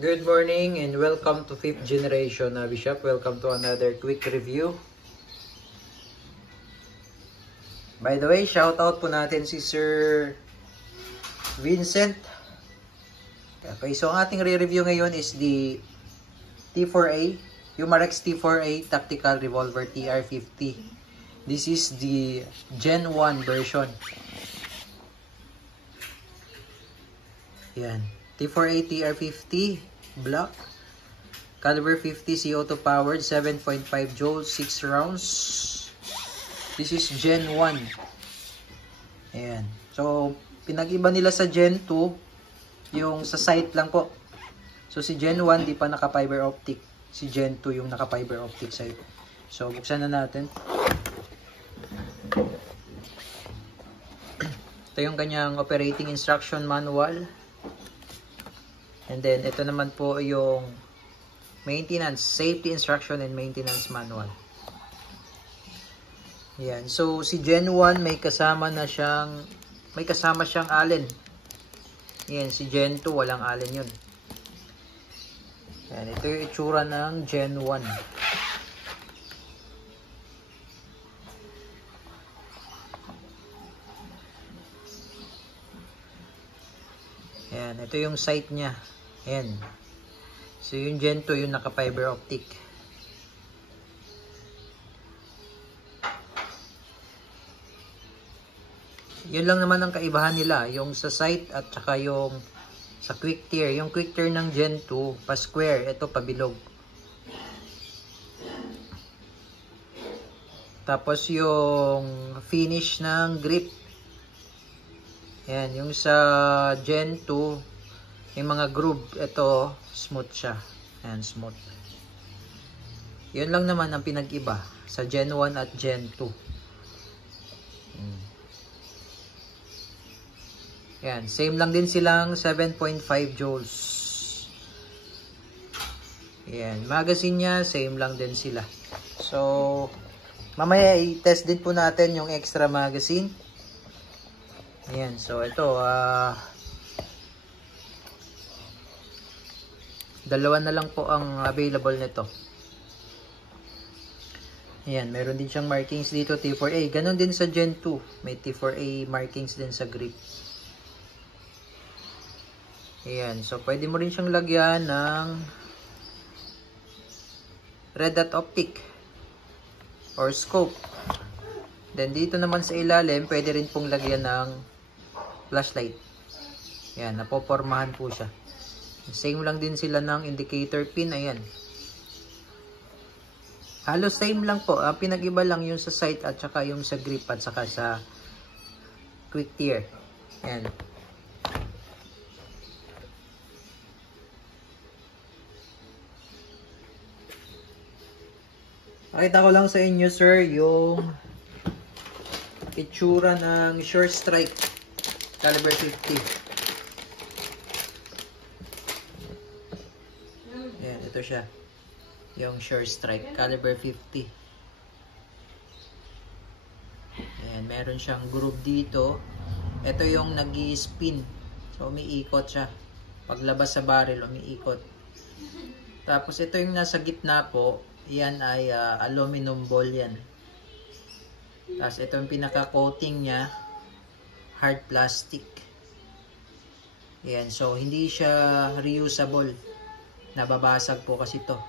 Good morning and welcome to 5th generation Bishop. Welcome to another quick review. By the way, shout out po natin si Sir Vincent. Okay, so ang ating re-review ngayon is the T4A, Umarex T4A Tactical Revolver TR50. This is the Gen 1 version. Yan. T4A TR50 black, caliber 50, CO2 powered, 7.5 joules, 6 rounds. This is Gen 1. Ayan. So, pinag-iba nila sa Gen 2, yung sa sight lang po. So, si Gen 1 di pa naka-fiber optic. Si Gen 2 yung naka-fiber optic sight. So, buksan na natin. Ito yung kanyang operating instruction manual. And then, ito naman po yung maintenance, safety instruction and maintenance manual. Yan. So, si Gen 1 may kasama siyang Allen. Yan, si Gen 2 walang Allen yun. Yan, ito yung itsura ng Gen 1. Yan, ito yung sight niya. Ayan. So, yung Gen 2, yung naka-fiber optic. Yun lang naman ang kaibahan nila. Yung sa sight at saka yung sa quick tear. Yung quick tear ng Gen 2, pa-square. Ito, pabilog. Tapos, yung finish ng grip. Ayan. Yung sa Gen 2, yung mga groove, ito, smooth siya. Ayan, smooth. Yun lang naman ang pinag-iba sa Gen 1 at Gen 2. Ayan, same lang din silang 7.5 joules. Ayan, magazine niya, same lang din sila. So, mamaya i-test din po natin yung extra magazine. Ayan, so ito, dalawa na lang po ang available nito. Ayan, meron din siyang markings dito, T4A. Ganon din sa Gen 2. May T4A markings din sa grip. Ayan, so pwede mo rin siyang lagyan ng red dot optic or scope. Then dito naman sa ilalim, pwede rin pong lagyan ng flashlight. Ayan, napopormahan po siya. Same lang din sila ng indicator pin. Ayan. Halos same lang po. Pinag-iba lang yung sa sight at saka yung sa grip at saka sa quick tear. Ayan. Pakita ko lang sa inyo, sir, yung itsura ng Sure Strike caliber 50. Ito siya, yung Sure Strike caliber 50. Ayan, meron siyang groove dito. Ito yung nag-i-spin, so umiikot siya paglabas sa barrel, umiikot. Tapos ito yung nasa gitna po, yan ay aluminum ball yan. Tapos ito yung pinaka-coating nya, hard plastic. Ayan, so hindi siya reusable. Nababasag po kasi to.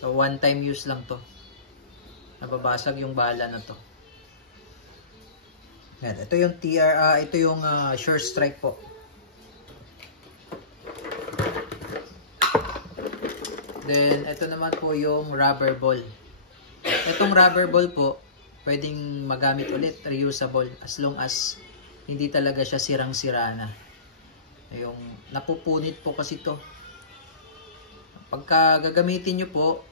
So, one time use lang to. Nababasag yung bala na to. Yan. Ito yung ito yung Sure Strike po. Then, ito naman po yung rubber ball. Itong rubber ball po, pwedeng magamit ulit, reusable, as long as hindi talaga siya sirang-sira na. Yung napupunit po kasi to. Pagka gagamitin nyo po,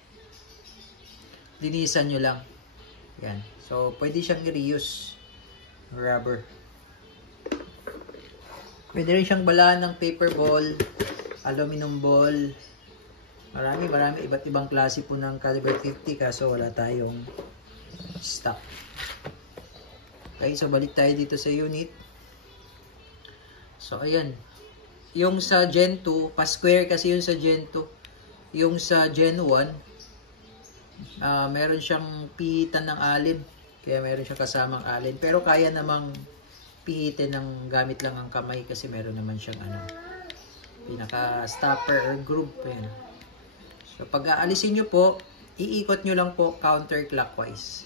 linisan nyo lang. Yan. So, pwede siyang i-reuse. Rubber. Pwede rin siyang balaan ng paper ball, aluminum ball. Marami iba't ibang klase po ng caliber 50 kaso wala tayong stock. Okay, so balik tayo dito sa unit. So, ayan. yung sa Gen 2, pa-square kasi yung sa Gen 2. Yung sa Gen 1, meron siyang pihitan ng alin. Kaya meron siyang kasamang alin. Pero kaya namang pihitin ng gamit lang ang kamay kasi meron naman siyang pinaka-stopper or groove. Ayan. So pag aalisin nyo po, iikot nyo lang po counterclockwise.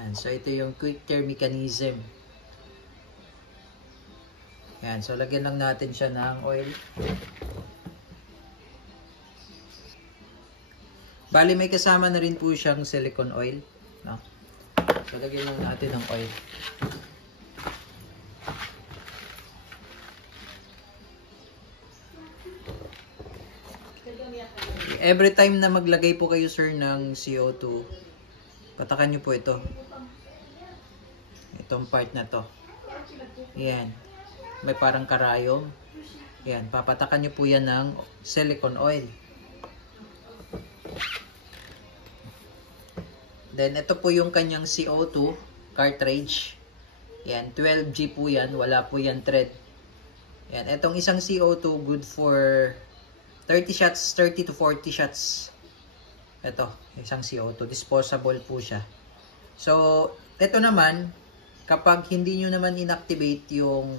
Yan. So ito yung quick tear mechanism. Yan. So lagyan lang natin siya ng oil. Bali may kasama na rin po siyang silicone oil. No? So lagyan lang natin ng oil. Every time na maglagay po kayo sir ng CO2, patakan nyo po ito. Itong part na to. Yan. May parang karayom. Yan. Papatakan nyo po yan ng silicone oil. Then ito po yung kanyang CO2 cartridge. Yan. 12G po yan. Wala po yan thread. Yan. Itong isang CO2 good for 30 shots, 30 to 40 shots. Ito, isang CO2. Disposable po siya. So, ito naman, kapag hindi nyo naman inactivate yung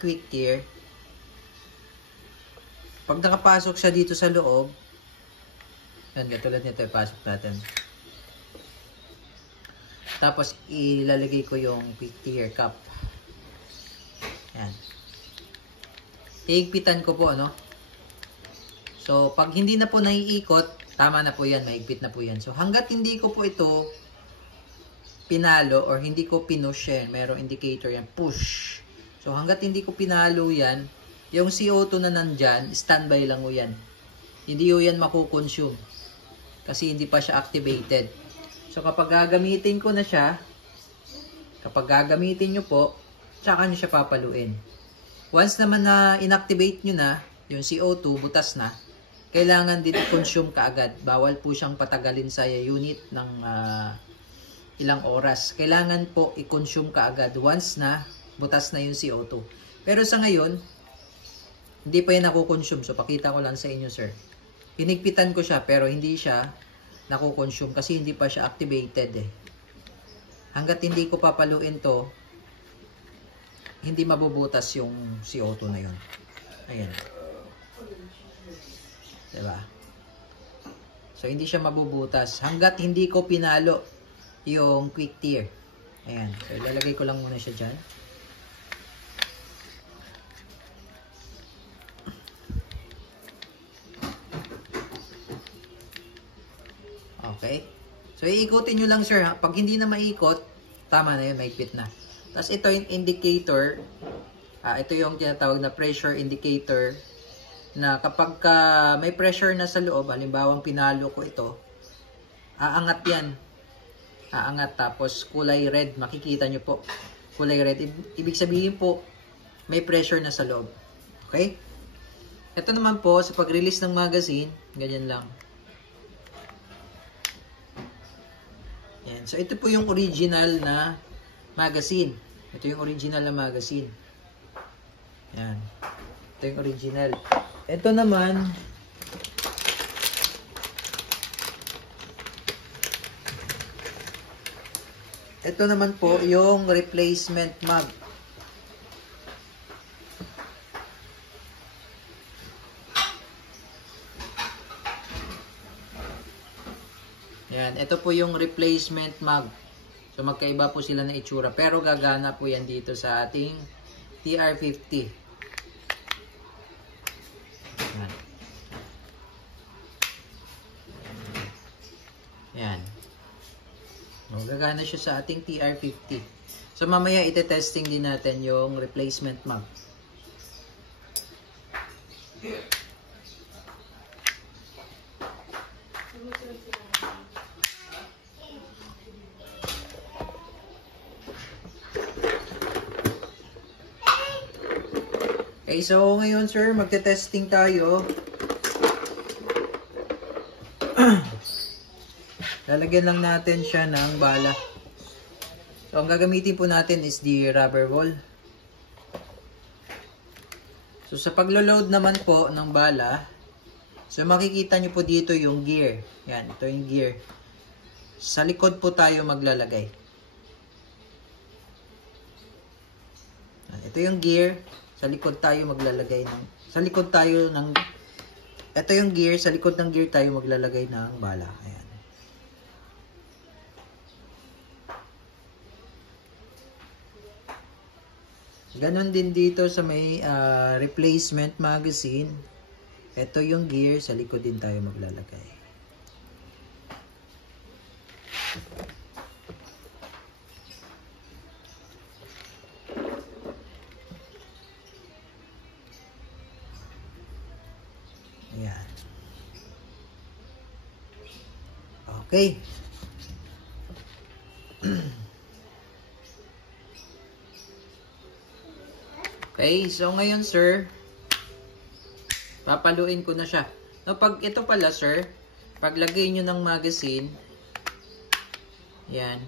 quick tear, pag nakapasok siya dito sa loob, yan, katulad nito, ipasok natin. Tapos, ilalagay ko yung quick tear cap. Yan. Iigpitan ko po, ano? So, pag hindi na po naiikot, tama na po yan, maigpit na po yan. So, hanggat hindi ko po ito pinalo or hindi ko pinush yan, merong indicator yan, push. So, hanggat hindi ko pinalo yan, yung CO2 na nandyan, standby lang po yan. Hindi po yan makukonsume. Kasi hindi pa siya activated. So, kapag gagamitin ko na siya, kapag gagamitin nyo po, tsaka nyo siya papaluin. Once naman na inactivate nyo na, yung CO2, butas na, kailangan din i-consume kaagad. Bawal po siyang patagalin sa unit ng ilang oras. Kailangan po i-consume kaagad once na butas na yung CO2. Pero sa ngayon, hindi pa yan nakukonsume. So, pakita ko lang sa inyo, sir. Pinigpitan ko siya, pero hindi siya nakukonsume kasi hindi pa siya activated eh. Hanggat hindi ko papaluin to, hindi mabubutas yung CO2 na yun. Ayan. Diba? So, hindi siya mabubutas. Hanggat hindi ko pinalo yung quick tear. Ayan. So, ilalagay ko lang muna siya dyan. Okay. So, iikutin nyo lang, sir. Ha? Pag hindi na maikot, tama na yun. Maikpit na. Tapos ito yung indicator, ito yung tinatawag na pressure indicator na kapag may pressure na sa loob, halimbawa pinalo ko ito, aangat yan. Aangat tapos kulay red, makikita nyo po. Kulay red, ibig sabihin po, may pressure na sa loob. Okay? Ito naman po, sa pag-release ng magazine, ganyan lang. Yan. So ito po yung original na magazine. Ito yung original na magazine. Yan. Ito yung original. Ito naman, po yung replacement mag. Yan. Ito po yung replacement mag. So, magkaiba po sila ng itsura. Pero gagana po yan dito sa ating TR50. Yan. Yan. Gagana siya sa ating TR50. So, mamaya ite-testing din natin yung replacement mag. Okay, so ngayon sir, magte-testing tayo. Lalagyan lang natin siya ng bala. So, ang gagamitin po natin is the rubber ball. So, sa paglo-load naman po ng bala, so makikita nyo po dito yung gear. Yan, ito yung gear. Sa likod po tayo maglalagay. Ito yung gear. Sa likod tayo maglalagay ng... Ito yung gear. Sa likod ng gear tayo maglalagay ng bala. Ayan. Ganon din dito sa may replacement magazine. Ito yung gear. Sa likod din tayo maglalagay. Ayan. Okay. Okay, so ngayon sir, papaluin ko na siya. No, pag ito pala sir, paglagay nyo ng magazine, yan,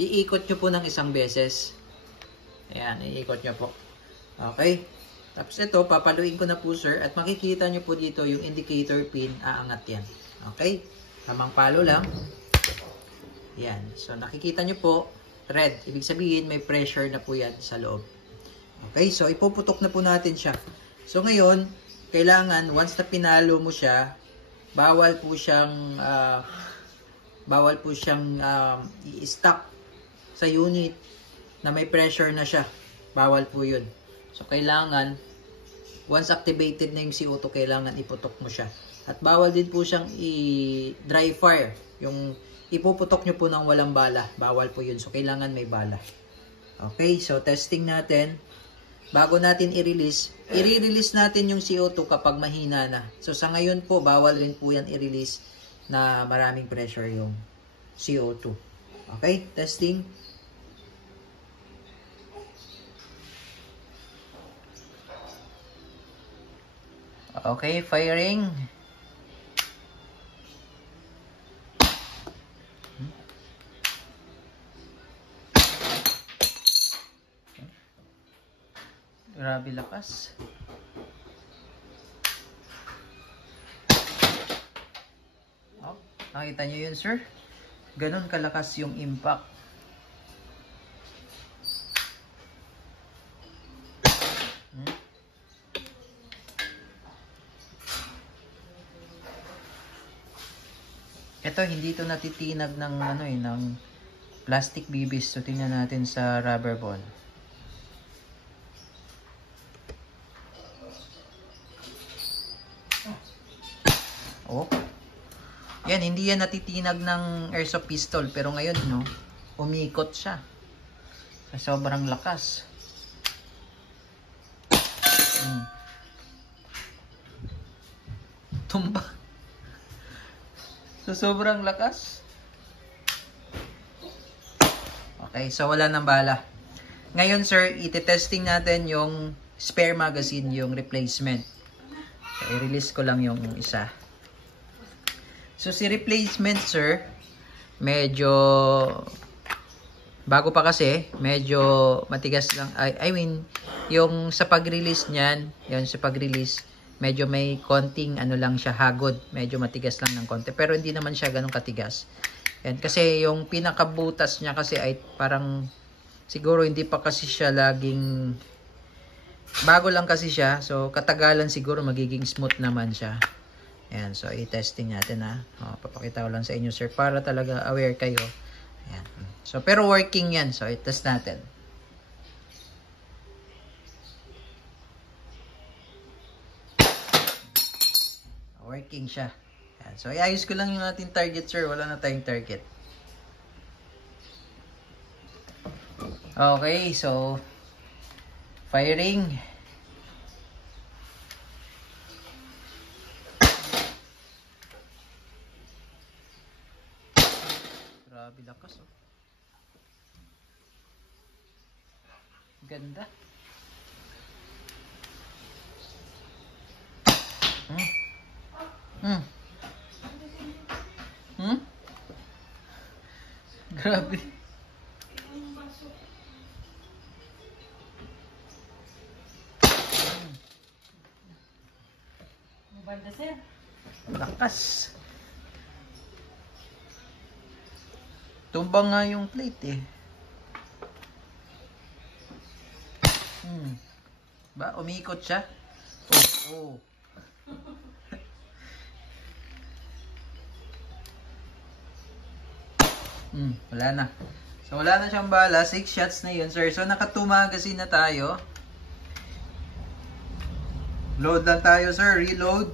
iikot nyo po ng isang beses. Ayan, iikot nyo po. Okay. Tapos ito, papaluin ko na po sir, at makikita nyo po dito yung indicator pin, aangat yan. Okay. Tamang palo lang. Yan. So nakikita nyo po, red. Ibig sabihin, may pressure na po yan sa loob. Okay, so ipuputok na po natin siya. So ngayon, kailangan, once na pinalo mo siya, bawal po siyang i-stop sa unit na may pressure na siya. Bawal po yun. So kailangan, once activated na yung CO2, kailangan iputok mo siya. At bawal din po siyang i-dry fire. Yung ipuputok nyo po ng walang bala. Bawal po yun. So, kailangan may bala. Okay, so testing natin. Bago natin i-release, i-release natin yung CO2 kapag mahina na. So, sa ngayon po, bawal rin po yan i-release na maraming pressure yung CO2. Okay, testing. Okay, firing. Grabe lakas. Oh, nakita nyo yun, sir? Ganon kalakas yung impact. Ito, hindi ito natitinag ng ng plastic bibis. So tingnan natin sa rubber ball. Oh. Yan, hindi yan natitinag ng airsoft pistol, pero ngayon umikot siya. Sa sobrang lakas. Tumba. So, sobrang lakas. Okay, so wala nang bala. Ngayon, sir, iti-testing natin yung spare magazine, yung replacement. So, i-release ko lang yung isa. So, si replacement, sir, medyo bago pa kasi, medyo matigas lang. I mean, yung sa pag-release niyan, yun sa pag-release, medyo may konting lang siya, hagod. Medyo matigas lang ng konti. Pero hindi naman siya ganun katigas. Yan, kasi yung pinakabutas niya kasi ay parang, siguro hindi pa kasi siya laging, bago lang kasi siya. So, katagalan siguro magiging smooth naman siya. Ayan, so i-testing natin papakita ko lang sa inyo, sir, para talaga aware kayo. Ayan. So, pero working yan. So, i-test natin. Working siya. Ayan. So, iayos ko lang yung ating target, sir. Wala na tayong target. Okay, so firing. Grabe lakas, oh. Ganda. Grabe. Banda sir. Lakas. Tumbang nga yung plate eh. Ba, umiikot siya? Oh. Wala na. So, wala na siyang bala. 6 shots na yun, sir. So, naka 2 magazine na tayo. Load lang tayo, sir. Reload.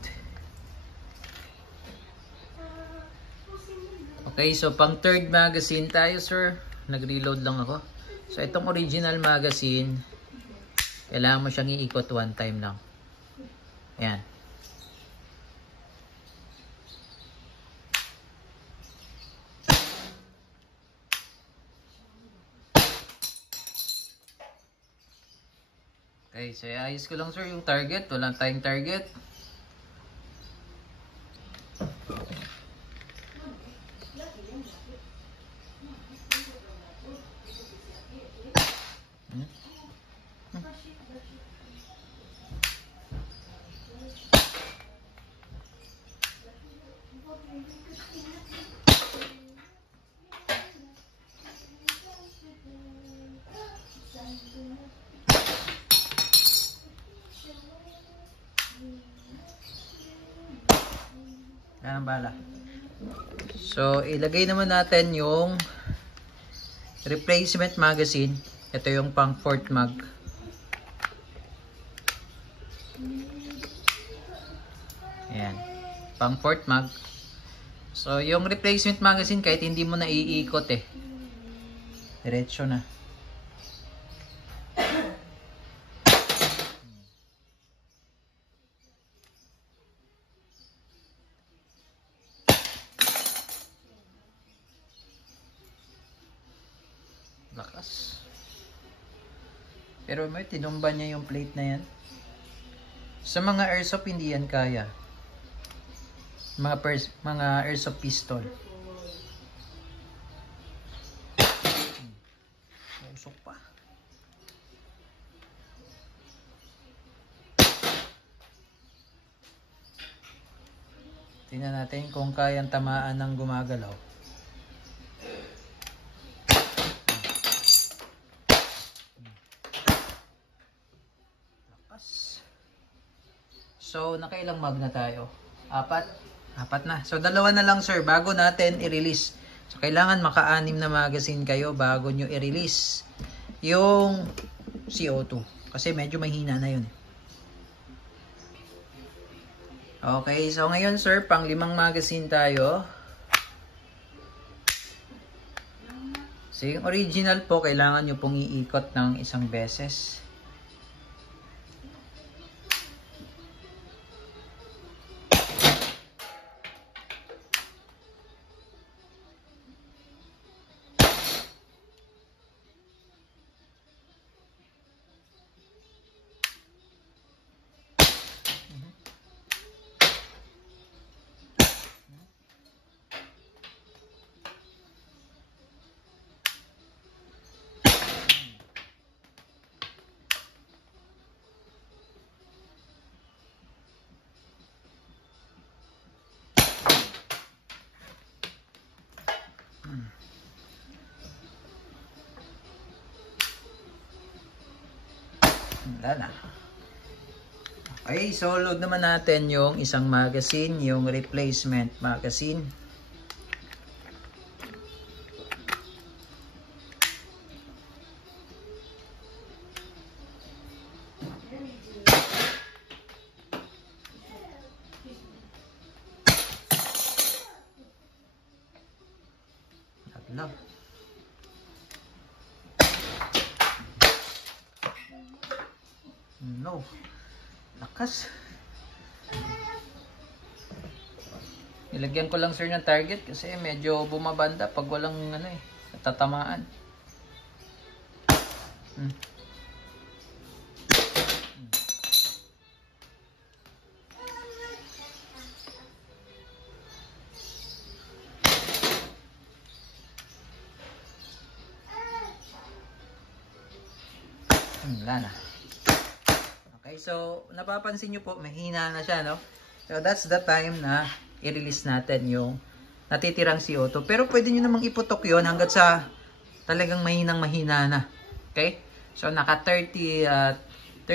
Okay, so pang third magazine tayo, sir. Nag-reload lang ako. So, itong original magazine, kailangan mo siyang iikot 1 time lang. Ayan. Okay, so ayos ko lang, sir, yung target. Walang tayong target. Yan ang bala. So, ilagay naman natin yung replacement magazine. Ito yung pang fourth mag. Ayan. Pang fourth mag. So, yung replacement magazine, kahit hindi mo na iikot eh. Diretso na. Lakas. Pero may tinumba niya yung plate na yan. Sa mga airsoft hindi yan kaya. Mga airsoft pistol. Usok pa. Tingnan natin kung kayang tamaan ng gumagalaw. So, nakailang mag na tayo? 4? 4 na. So, 2 na lang, sir, bago natin i-release. So, kailangan maka-6 na magazine kayo bago nyo i-release yung CO2. Kasi medyo mahina na yun. Okay, so ngayon, sir, pang 5 magazine tayo. So, yung original po, kailangan nyo pong iikot ng 1 beses. Wala na. Okay, so load naman natin yung isang magazine, yung replacement magazine. Love. No. Lakas. Nilagyan ko lang, sir, ng target kasi medyo bumabanda pag walang natatamaan. Wala na. Okay, so napapansin nyo po, mahina na siya, no? So that's the time na i-release natin yung natitirang CO2. Pero pwede nyo namang iputok yon hanggat sa talagang mahina na. Okay? So naka 36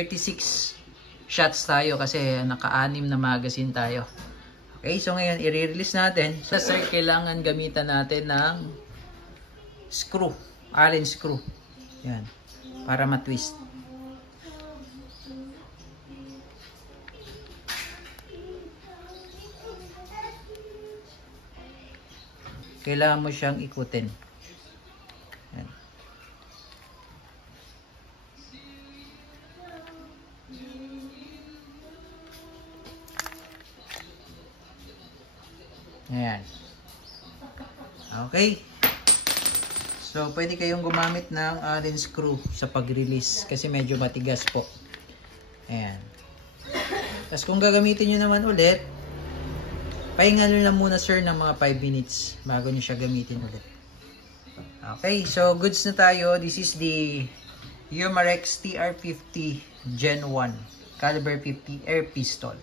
shots tayo kasi naka-6 na magazine tayo. Okay, so ngayon i-release natin. So sir, kailangan gamitan natin ng screw, Allen screw. Yan, para ma-twist. Kailangan mo siyang ikutin. Yan. Ayan. Okay. So, pwede kayong gumamit ng Allen screw sa pag-release kasi medyo matigas po. Ayan. Tapos kung gagamitin nyo naman ulit, pahinga nyo lang muna sir ng mga 5 minutes bago nyo siya gamitin ulit. Okay, so goods na tayo. This is the Umarex TR50 Gen 1 caliber 50 air pistol.